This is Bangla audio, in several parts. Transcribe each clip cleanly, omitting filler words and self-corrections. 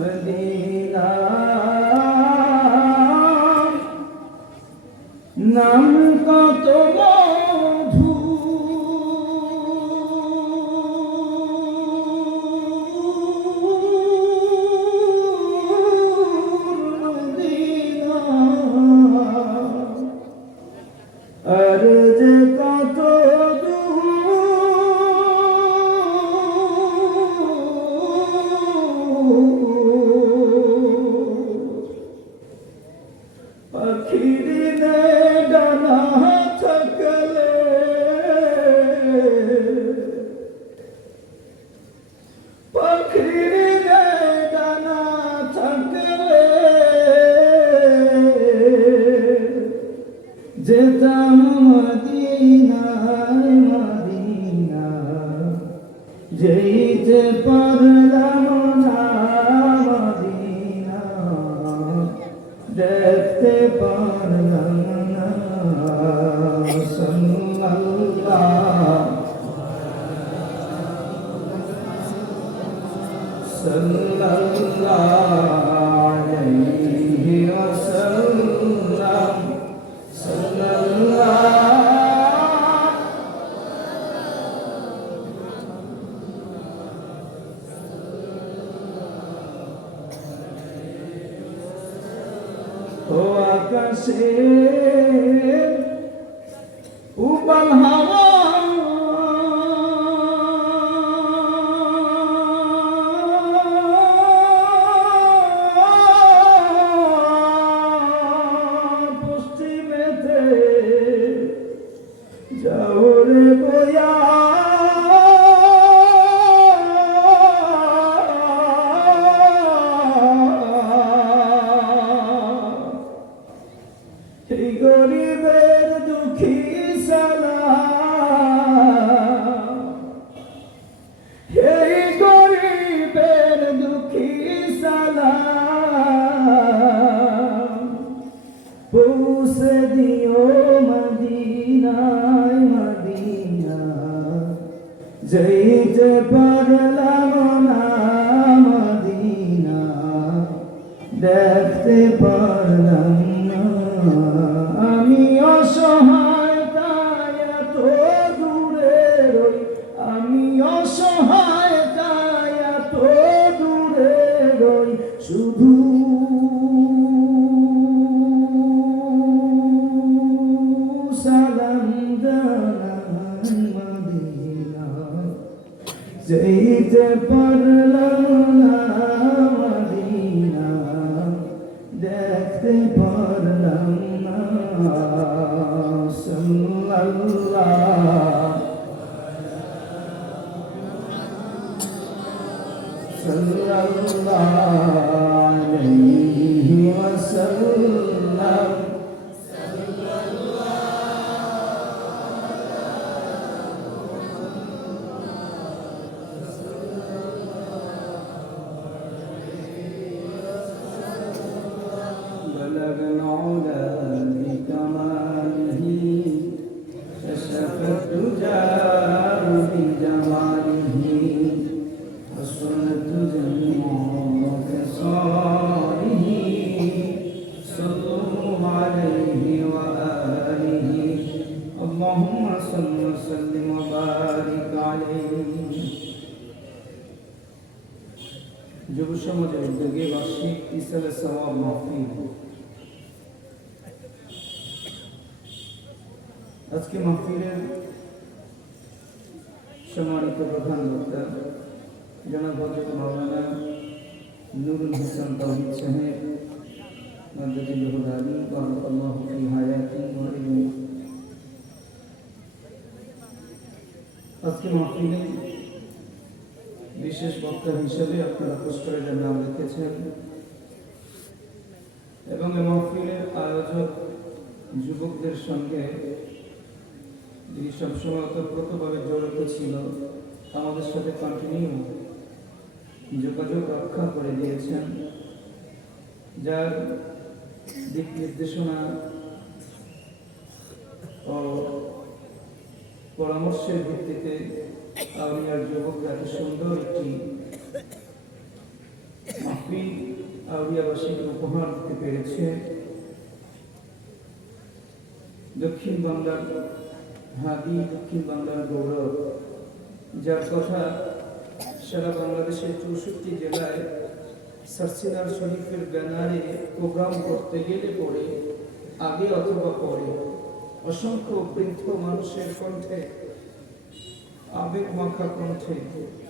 মদিনা নাম কত মধু মদিনা আর যে কত পাখির ডানা থাকলে পাখির ডানা থাকলে যেতাম মদিনায় মদিনা যেতে পারলাম না মদিনা দেখতে পারলাম না সাল্লাল্লাহু আলাইহি ওয়াসাল্লাম ও আকাশে উবাল হাওয়া পশ্চিমেতে যাও রে বয়া এই গরিবের দুঃখী সালাম এই গরিবের দুঃখী সালাম পৌঁছে দিও মদিনায় মদিনা যেতে পারলাম না মদিনা দেখতে পারলাম না আমি অসহায় তাই এত দূরে রই আমি অসহায় তাই এত দূরে রই শুধু সালাম জানাই মদিনা যেতে পারলাম না মদিনা দেখতে পারলাম না সাল্লাল্লাহু আলাইহি ওয়াসাল্লাম بلغنا علا بكماله كشف الدجى بجماله حسنت جميع خصاله صلوا عليه وآله اللهم صل وسلم وبارك عليه যুব সমাজের উদ্যোগে বার্ষিক ইসলামের সওয়াব মাহফিল আজকে মাহফিলের সম্মানিত প্রধান বক্তা জনাব হযরত মাওলানা নুরুল হাসান তাওহীদ সাহেব মাদ্দাজিল্লাহুল আলী বারাকাল্লাহু ফি হায়াতিহি ওয়া ইলমিহি আজকে মাহফিলে বিশেষ বক্তা হিসেবে আপনারা পোস্টারে যার নাম লিখেছেন এবং এই মাহফিলের আয়োজক যুবকদের সঙ্গে যিনি সবসময় ওতপ্রোতভাবে জড়িত ছিল আমাদের সাথে কন্টিনিউ যোগাযোগ রক্ষা করে দিয়েছেন, যার দিক নির্দেশনা ও পরামর্শের ভিত্তিতে আউলিয়ার যুবকরা এত সুন্দর একটি মাহফিল আউলিয়াবাসীকে উপহার দিতে পেরেছে। দক্ষিণ বাংলার হাদি, দক্ষিণ বাংলার গৌরব, যার কথা সারা বাংলাদেশের 64 জেলায় সারসিনার শরীফের ব্যানারে প্রোগ্রাম করতে গেলে পরে আগে অথবা পরে অসংখ্য বৃদ্ধ মানুষের কণ্ঠে, আবেগ মাখা কণ্ঠে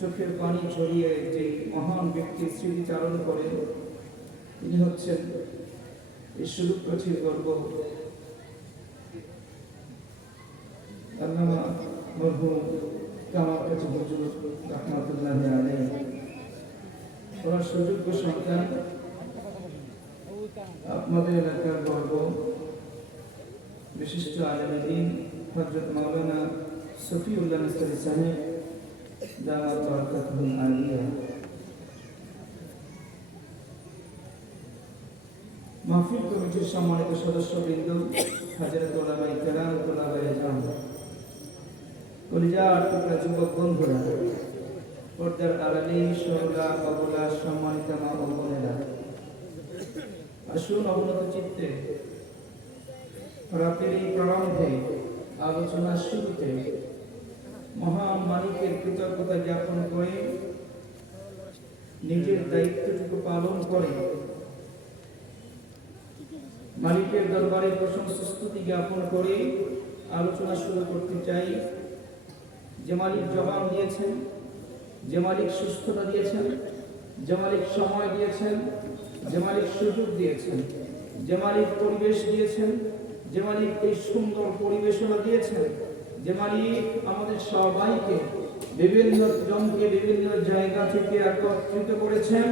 চোখের পানি ঝরিয়ে যে মহান ব্যক্তির স্মৃতিচারণ করেন, তিনি হচ্ছেন এই সুরুপ্রাচীর গর্ব আল্লামা মরহুম কামাল হুজুর রাহমাতুল্লাহি আলাইহি। ওনার সুযোগ্য সন্তান, আপনাদের এলাকার গর্ব, বিশিষ্ট আলেমে দ্বীন হযরত মাওলানা শফিউল্লাহ মিস্তারি সাহেব দামাত বারাকাতুহুল আলিয়া। মাহফিল কমিটির সম্মানিত সদস্যবৃন্দ, হাজরাত উলামায়ে কেরাম, তুলাবায়ে ইলম, কলিজার টুকরা যুবক বন্ধুরা, পর্দার আড়ালে সরলা কবলা সম্মানিত মা ও বোনেরা, আসুন অবনত চিত্তে রাতের এই প্রারম্ভে আলোচনার শুরুতে মহান মালিকের কৃতজ্ঞতা জ্ঞাপন করে নিজের দায়িত্বটুকু পালন করে মালিকের দরবারে প্রশংসা স্তুতি জ্ঞাপন করে আলোচনা শুরু করতে চাই। যে মালিক জবাব দিয়েছেন, যে মালিক সুস্থতা দিয়েছেন, যে মালিক সময় দিয়েছেন, যে মালিক সুযোগ দিয়েছেন, যে মালিক পরিবেশ দিয়েছেন, যে মালিক এই সুন্দর পরিবেশনা দিয়েছেন, যে মালিক আমাদের সবাইকে বিভিন্ন জনকে বিভিন্ন জায়গা থেকে একত্রিত করেছেন,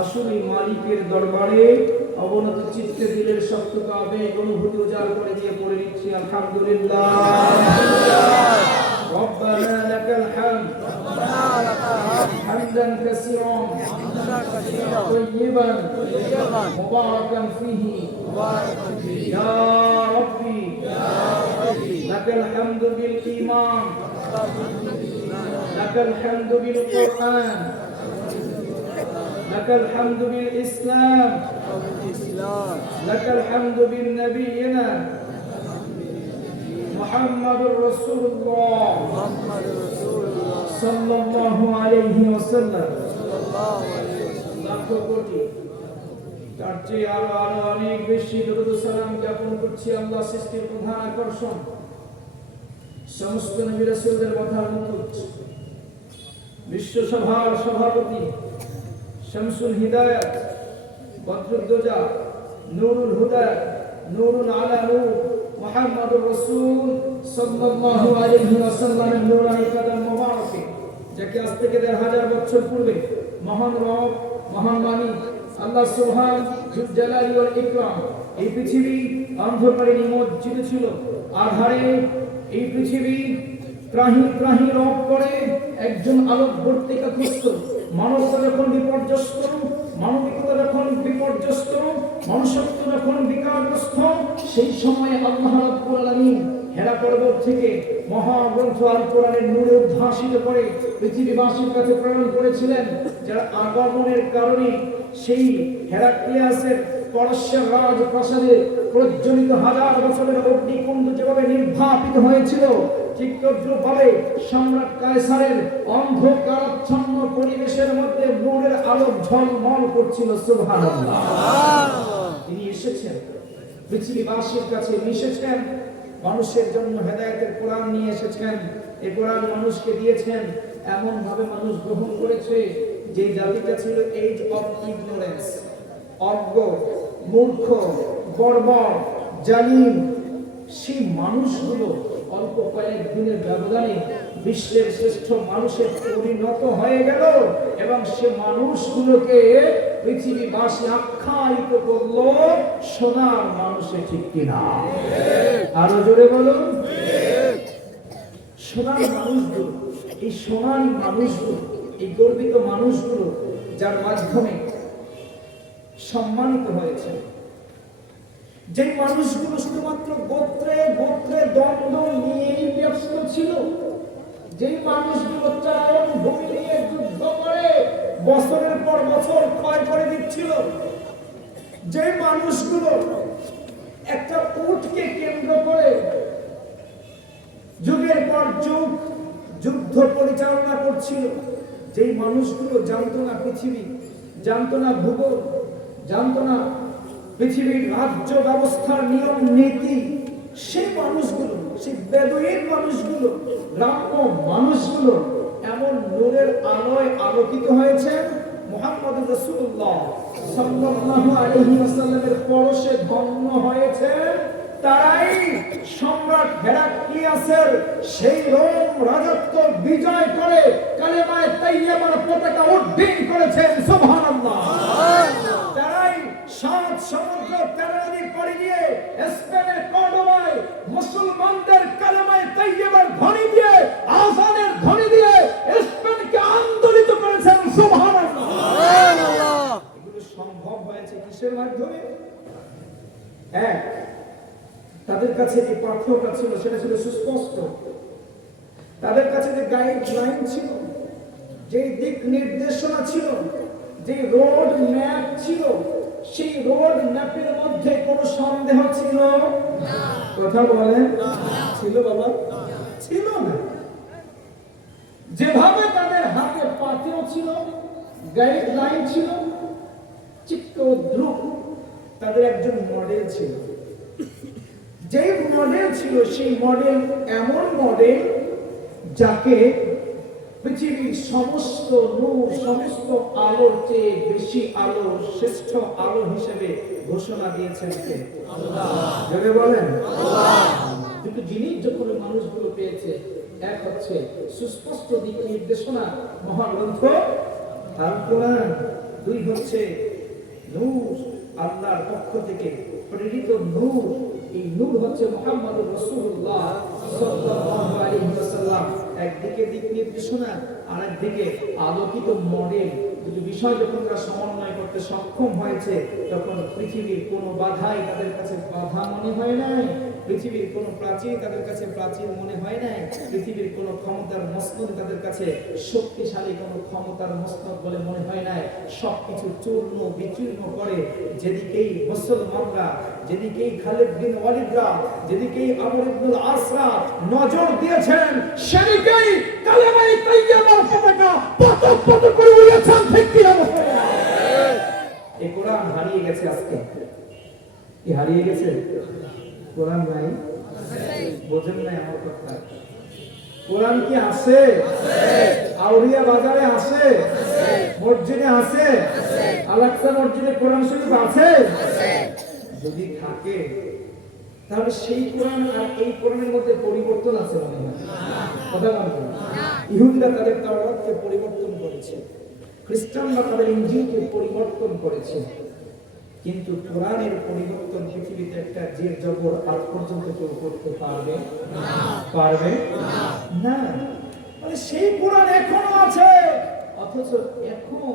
আসলে এই মালিকের দরবারে অবনত চিত্তে দিলের শক্ত আবেগ অনুভূতি উজাড় করে দিয়ে পড়ে নিচ্ছি আলহামদুলিল্লাহ। ربنا لك الحمد حمدا كثيرا طيبا مباركا فيه يا ربي لك الحمد بالإيمان، لك الحمد بالقرآن، لك الحمد بالإسلام، لك الحمد بالنبينا محمد رسول الله صلى الله عليه وسلم। লাখো কোটি তার চেয়ে আরো অনেক বেশি দরুদ ও সালাম জ্ঞাপন করছি আল্লাহ সৃষ্টির প্রধান আকর্ষণ, সমস্ত নবী রাসূলদের মাথার মুকুট, বিশ্বসভার সভাপতি, শামসুল হিদায়াত, বদরুদ্দোজা, নূরুল হুদা, নূরুল আলা নূর, মুহাম্মদুর রাসূল সাল্লাল্লাহু আলাইহি ওয়াসাল্লামের নূরানি কদম মোবারকে, যাকে আজ থেকে ১,৫০০ বছর পূর্বে মহান রব, মহান মালিক আল্লাহ সুবহান যুল জালালি ওয়াল ইকরাম এই পৃথিবী অন্ধকারে নিমজ্জিত ছিল, আধারে এই পৃথিবী ত্রাহি ত্রাহি রব করে একজন আলোকবর্তিকা খুঁজত। মানবতা যখন বিপর্যস্ত, মানবিকতা যখন বিপর্যস্ত, মনুষ্যত্ব যখন বিকারগ্রস্ত, সেই সময়ে আল্লাহ রাব্বুল আলামিন হেরা পর্বত থেকে মহাগ্রন্থ আল কোরআনের নূরে উদ্ভাসিত করে পৃথিবীবাসীর কাছে প্রেরণ করেছিলেন, যারা আগমনের কারণে সেই হেরাক্লিয়াসের পরশের রাজপ্রাসাদে প্রজ্বলিত হাজার বছরের অগ্নিকুণ্ড যেভাবে নির্বাপিত হয়েছিল, ঠিক তদ্রূপভাবে সম্রাট কায়সারের অন্ধকারাচ্ছন্ন পরিবেশের মধ্যে নূরের আলো ঝলমল করছিল। সুবহানাল্লাহ। তিনি এসেছেন পৃথিবীবাসীর কাছে, মিশেছেন মানুষের জন্য হেদায়েতের কোরআন নিয়ে এসেছেন। এই কোরআন মানুষকে দিয়েছেন, এমন ভাবে মানুষ গ্রহণ করেছে যে জাতিটা ছিল এজ অফ ইগনোরেন্স, অজ্ঞ, মূর্খ, বর্বর, জালিম, সেই মানুষগুলো অল্প কয়েক দিনের ব্যবধানে বিশ্বের শ্রেষ্ঠ মানুষে পরিণত হয়ে গেল এবং সে মানুষগুলোকে পৃথিবীবাসী আখ্যায়িত করলো সোনার মানুষে। ঠিক কিনা? আরো জোরে বলুন। সোনার মানুষগুলো, এই সোনার মানুষগুলো, এই গর্বিত মানুষগুলো যার মাধ্যমে সম্মানিত হয়েছে, যে মানুষগুলো শুধুমাত্র গোত্রে গোত্রে দ্বন্দ্ব নিয়েই ব্যস্ত ছিল, যে মানুষগুলো চারণ ভূমি নিয়ে যুদ্ধ করে বছরের পর বছর ক্ষয় করে দিচ্ছিল, ছিল, যে মানুষগুলো একটা উটকে কেন্দ্র করে যুগের পর যুগ যুদ্ধ পরিচালনা করছিল, যে মানুষগুলো জানতো না পৃথিবী, জানতো না ভূগোল, জানতো না পৃথিবীর রাজ্য ব্যবস্থার নিয়ম নীতি, সেই মানুষগুলো, সেই বেদুইন মানুষগুলো, গ্রাম্য মানুষগুলো এমন নূরের আলোয় আলোকিত হয়েছে, মুহাম্মদ রাসূলুল্লাহ সাল্লাল্লাহু আলাইহি ওয়াসাল্লামের পরশে ধন্য হয়েছে। তারাই সম্রাট হেরাক্লিয়াসের সেই রোম রাজত্ব বিজয় করে কালেমায়ে তাইয়্যিবার পতাকা উড্ডীন করেছেন। সুবহানাল্লাহ। তারাই সাত সমুদ্র তেরো নদী পাড়ি দিয়ে স্পেনের কর্ডোবায় মুসলমানদের কালেমায়ে তাইয়্যিবার ধ্বনি দিয়ে, আযানের ধ্বনি দিয়ে স্পেনকে আন্দোলিত করেছেন। সুবহানাল্লাহ। এগুলো সম্ভব হয়েছে কিসের মাধ্যমে? এক, তাদের কাছে যে পাঠ্যটা ছিল সেটা ছিল সুস্পষ্ট, তাদের কাছে যে গাইডলাইন ছিল, যে দিক নির্দেশনা ছিল, যে রোড ম্যাপ ছিল, সেই রোড ম্যাপের মধ্যে কোনো সন্দেহ ছিল না। কথা বলেন, ছিল বাবা? ছিল না। যেভাবে তাদের হাতে পাথেও ছিল, গাইডলাইন ছিল, চিত্তদ্রুপ তাদের একজন মডেল ছিল। যে মডেল ছিল সেই মডেল এমন মডেল যাকে পৃথিবীর সমস্ত নূর, সমস্ত আলোর চেয়ে বেশি আলো, শ্রেষ্ঠ আলো হিসেবে ঘোষণা দিয়েছেন কে? আল্লাহ। জোরে বলেন আল্লাহ। দুটো জিনিস যখন মানুষগুলো পেয়েছে, এক হচ্ছে সুস্পষ্ট দিক নির্দেশনা মহাগ্রন্থ আল কোরআন, দুই হচ্ছে নূর, আল্লাহর পক্ষ থেকে প্রেরিত নূর। এই নূর হচ্ছে মুহাম্মদুর রাসূলুল্লাহ সাল্লাল্লাহু আলাইহি ওয়াসাল্লাম। একদিকে দিক নির্দেশনা, আরেকদিকে আলোকিত মডেল। দুটো বিষয় যখন তারা সমন্বয় করতে সক্ষম হয়েছে, তখন পৃথিবীর কোনো বাধাই তাদের কাছে বাধা মনে হয় নাই, পৃথিবীর কোনো প্রাচীর তাদের কাছে প্রাচীর মনে হয় নাই, পৃথিবীর কোনো ক্ষমতার মস্তক তাদের কাছে শক্তিশালী কোনো ক্ষমতার মস্তক বলে মনে হয় নাই। সবকিছু চূর্ণ বিচূর্ণ করে যেদিকেই মুসলমানরা, যেদিকেই খালিদ বিন ওয়ালিদরা, যেদিকেই আমর ইবনুল আসরা নজর দিয়েছেন, সেদিকেই কালেমায়ে তাইয়্যিবার পতাকা পতক পতক করে উড়েছেন। ঠিক কি না? এই কোরআন হারিয়ে গেছে আজকে। কি হারিয়ে গেছে? কোরআন নাই, বোঝেন নাই আমার কথা। কোরআন কি আছে? আউলিয়া বাজারে আছে, মসজিদে আছে, আল-আকসা মসজিদে কোরআন শরীফ আছে। যদি থাকে তাহলে সেই কোরআন আর এই কোরআনের মধ্যে পরিবর্তন আছে মনে হয়? কথা বলবেন। ইহুদিরা তাদের তাওরাতকে পরিবর্তন করেছে, খ্রিস্টানরা তাদের ইনজিলকে পরিবর্তন করেছে, কিন্তু কোরআনের পরিবর্তন পৃথিবীতে একটা জের জবর আজ পর্যন্ত কেউ করতে পারবে না, পারবে না। মানে সেই কোরআন এখনো আছে, অথচ এখন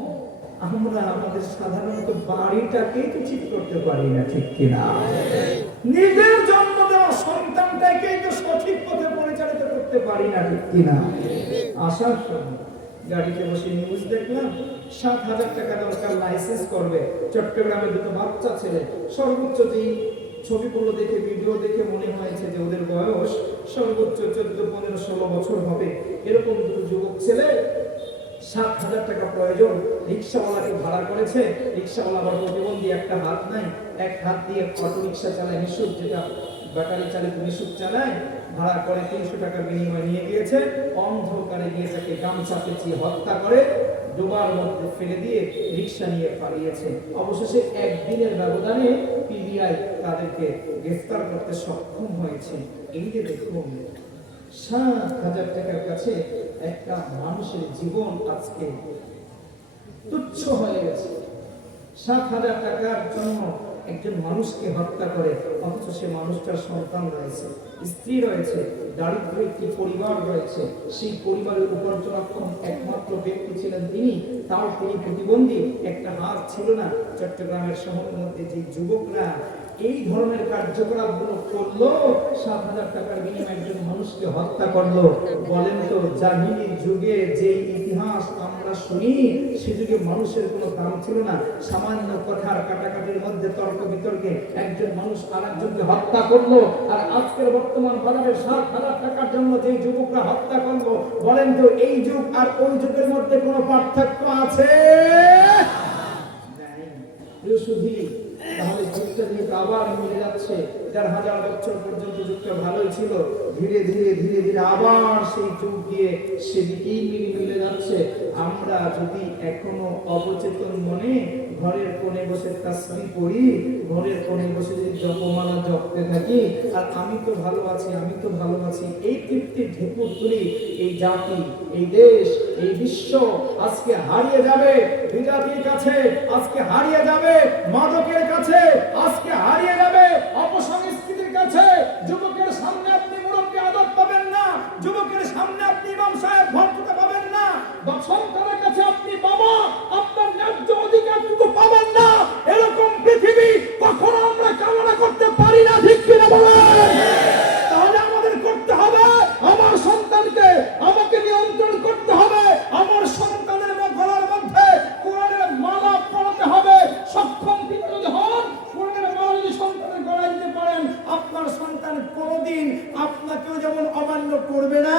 আমরা আমাদের সাধারণত বাড়িটাকেই তো ঠিক করতে পারি না। ঠিক কিনা? নিজের জন্ম দেওয়া সন্তানটাকেই তো সঠিক পথে পরিচালিত করতে পারি না। ঠিক কিনা? আসার সময় গাড়িতে বসে নিউজ দেখলাম ৭,০০০ টাকা দরকার লাইসেন্স করবে। চট্টগ্রামের দুটো বাচ্চা ছেলে, সর্বোচ্চ যেই ছবিগুলো দেখে, ভিডিও দেখে মনে হয়েছে যে ওদের বয়স সর্বোচ্চ 14, 15, 16 বছর হবে। এরকম দুটো যুবক ছেলে ৭,০০০ টাকা প্রয়োজন, রিক্সাওয়ালাকে ভাড়া করেছে। রিক্সাওয়ালা আবার প্রতিবন্ধী, একটা হাত নাই, এক হাত দিয়ে অটো রিক্সা চালায়, নিশুক, যেটা ব্যাটারি চালিত নিশুক চালায়, ভাড়া করে ৩০০ টাকার বিনিময়ে নিয়ে গিয়েছে। অন্ধকারে গিয়ে তাকে গামছা পেঁচিয়ে হত্যা করে ডোবার মধ্যে ফেলে দিয়ে রিক্সা নিয়ে পালিয়েছে। অবশেষে একদিনের ব্যবধানে পিবিআই তাদেরকে গ্রেফতার করতে সক্ষম হয়েছে। এই যে দেখুন, ৭,০০০ টাকার কাছে একটা মানুষের জীবন আজকে তুচ্ছ হয়ে গেছে। ৭,০০০ টাকার জন্য একজন মানুষকে হত্যা করে, অথচ সে মানুষটার সন্তান রয়েছে, স্ত্রী রয়েছে, দারিদ্র একটি পরিবার রয়েছে। সেই পরিবারের উপার্জনাক্ষম একমাত্র ব্যক্তি ছিলেন তিনি, তাও তিনি প্রতিবন্ধী, একটা হাত ছিল না। চট্টগ্রামের শহরের মধ্যে যে যুবকরা এই ধরনের কার্যকলাপগুলো করলো, 7,000 টাকার বিনিময়ে একজন মানুষকে হত্যা করলো। বলেন তো জাহিলি যুগে যে ইতিহাস আমরা শুনি, সে যুগে মানুষের কোনো দাম ছিল না। সামান্য কথার কাটাকাটির মধ্যে তর্ক বিতর্কে একজন মানুষ আরেকজনকে হত্যা করলো। আর আজকের বর্তমান বাজারে 7,000 টাকার জন্য যে যুবকরা হত্যা করলো, বলেন তো এই যুগ আর ওই যুগের মধ্যে কোনো পার্থক্য আছে? শুধু তাহলে যুগটা যেহেতু আবার মিলে যাচ্ছে, 4,000 বছর পর্যন্ত যুগটা ভালোই ছিল, ধীরে ধীরে ধীরে ধীরে আবার সেই যুগ গিয়ে সেদিকেই মিলে যাচ্ছে। আমরা যদি এখনো অবচেতন মনে ঘরের কোণে বসে তাসবিহ পড়ি, ঘরের কোণে বসে যদি জপমালা জপতে থাকি, আর আমি তো ভালো আছি, আমি তো ভালো আছি, এই তৃপ্তি ঢেকুর তুলি, এই জাতি, এই দেশ, এই বিশ্ব আজকে হারিয়ে যাবে বিজাতির কাছে, আজকে হারিয়ে যাবে মাদকের কাছে, আজকে হারিয়ে যাবে অপসংস্কৃতির কাছে। যুবকের সামনে আপনি মুরব্বী আদব পাবেন না, যুবকের সামনে আপনি ইমাম সাহেব ভদ্রতা পাবেন না, সন্তানের কাছে আপনি বাবা আপনার ন্যায্য অধিকারটুকু পাবেন না। এরকম পৃথিবী কখনো আমরা কামনা করতে পারি না, ঠিক কিনা বলেন? তাহলে আমাদের করতে হবে, আমার সন্তানকে আমাকে নিয়ন্ত্রণ করতে হবে, আমার সন্তানের গলার মধ্যে কোরআনের মালা পরাতে হবে। সক্ষম পিতা যদি হন, কোরআনের মালা যদি সন্তানের গলায় দিতে পারেন, আপনার সন্তান কোনোদিন আপনাকেও যেমন অমান্য করবে না,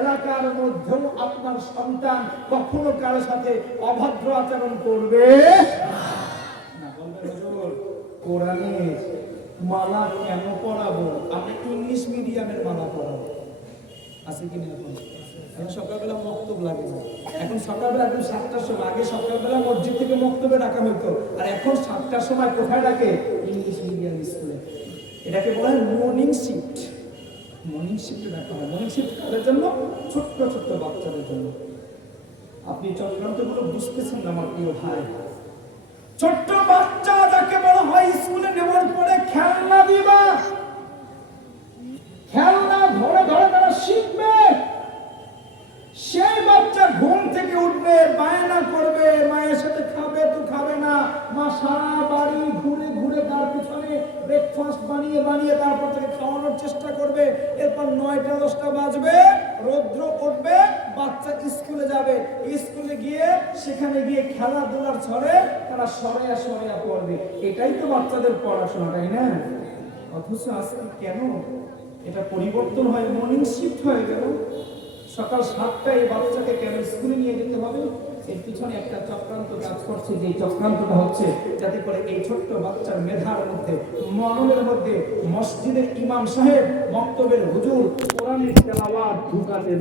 এলাকার মধ্যেও আপনার সন্তান কখনো কারোর সাথে অভদ্র আচরণ করবে না। বলবে হুজুর কোরআনের মালা কেন পড়াবো? আপনি ইংলিশ মিডিয়ামের মালা পড়াবো আছে কি না? এখন সকালবেলা মক্তব লাগে না, এখন সকালবেলা একদম 7টার সময়, আগে সকালবেলা মসজিদ থেকে মক্তবে ডাকা হতো, আর এখন 7টার সময় কোথায় ডাকে? ইংলিশ মিডিয়াম স্কুলে। এটাকে বলা হয় মর্নিং শিফট। মর্নিং শিফটে ডাকা হয়। মর্নিং শিফট কাদের জন্য? ছোট্ট ছোট্ট বাচ্চাদের জন্য। আপনি চক্রান্তগুলো বুঝতেছেন না আমার প্রিয় ভাই। ছোট্ট বাচ্চা যাকে বলা হয় স্কুলে নেওয়ার পরে খেলনা দিবা, খেলনা ধরে ধরে তারা শিখবে। সেই বাচ্চা ঘুম থেকে উঠবে, বায়না করবে, মায়ের সাথে খাবে তো খাবে না, মা সারা বাড়ি ঘুরে ঘুরে তার পিছনে ব্রেকফাস্ট বানিয়ে বানিয়ে তারপর থেকে খাওয়ানোর চেষ্টা করবে। এরপর 9টা 10টা বাজবে, রৌদ্র উঠবে, বাচ্চা স্কুলে যাবে। স্কুলে গিয়ে সেখানে গিয়ে খেলাধুলার ছড়ে তারা সরেয়া সরেয়া পড়বে। এটাই তো বাচ্চাদের পড়াশোনা, তাই না? অথচ আজকে কেন এটা পরিবর্তন হয়, মর্নিং শিফট হয়ে গেল? সকাল 7টায় বাচ্চাকে কেন স্কুলে নিয়ে যেতে হবে? এর পিছনে একটা চক্রান্ত কাজ করছে, যে চক্রান্তটা হচ্ছে যাতে করে এই ছোট্ট বাচ্চার মেধার মধ্যে, মননের মধ্যে মসজিদের ইমাম সাহেব, মক্তবের হুজুর কোরআনের তেলাওয়াত ঢুকাতে